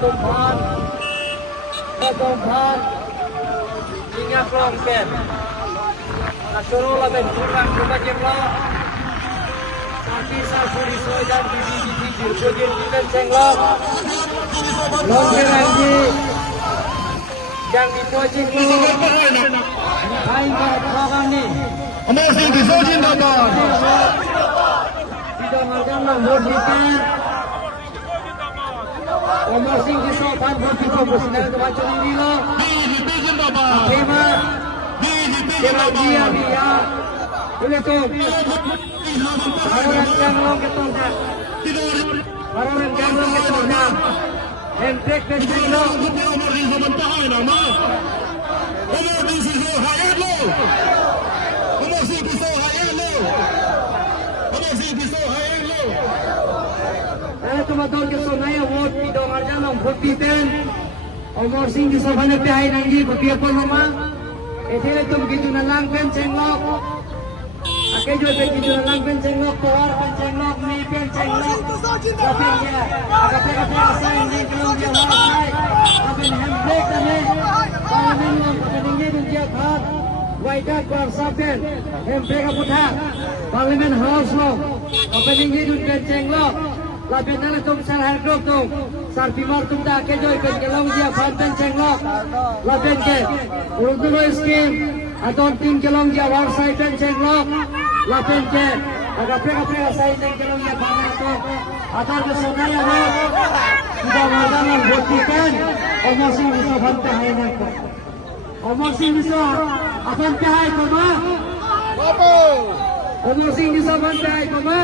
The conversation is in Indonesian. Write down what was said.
Tumphan Tumphan hingga Klongken Nasrul Laben kurang juga jemlah Santi Sasuri Sojan Bibi Jirgin Kita Cenglok Longken lagi yang dipoji itu Hai Bapak ni Masih disojin dapat. Tidak makan nombor tiket masing disopan berpikir bersinar macam ini loh Dijin dapat. Terima dia boleh tu Baruran Ganglong ketolnya Baruran Ganglong ketolnya Hendrik Benjilong Umur di sebentar nama. Umur di situ hayat lo. Umur di situ hayat lo. Umur di situ hayat lo. Teman-teman kita naya vote di dongar jalan vote biten Umur sing di sabana pihai nanggi berpihak rumah Etilah tu begitu nalang pencenglok Akai juga begitu nalang pencenglok Keluar pencenglok, ni pencenglok Tapi ya, agak-agak asal ini kalau dia warnai Tapi handbrake kami Parlimen yang peninggi dan dia khat Waidat kuar sabden Handbrake aputha Parlimen house lo Peninggi dan pencenglok Labin na tum sar hardrop tum sar bimar tum da ke joy pen gelong dia fanten cenglok labin ke urdu skim adon tim gelong dia war sai pen cenglok labin ke agak sai pen gelong dia bana to adon ke sonaya ho sudah mardan buktikan omosi bisa banta hai na ko omosi bisa apan ke hai ko ma omosi bisa banta hai ko ma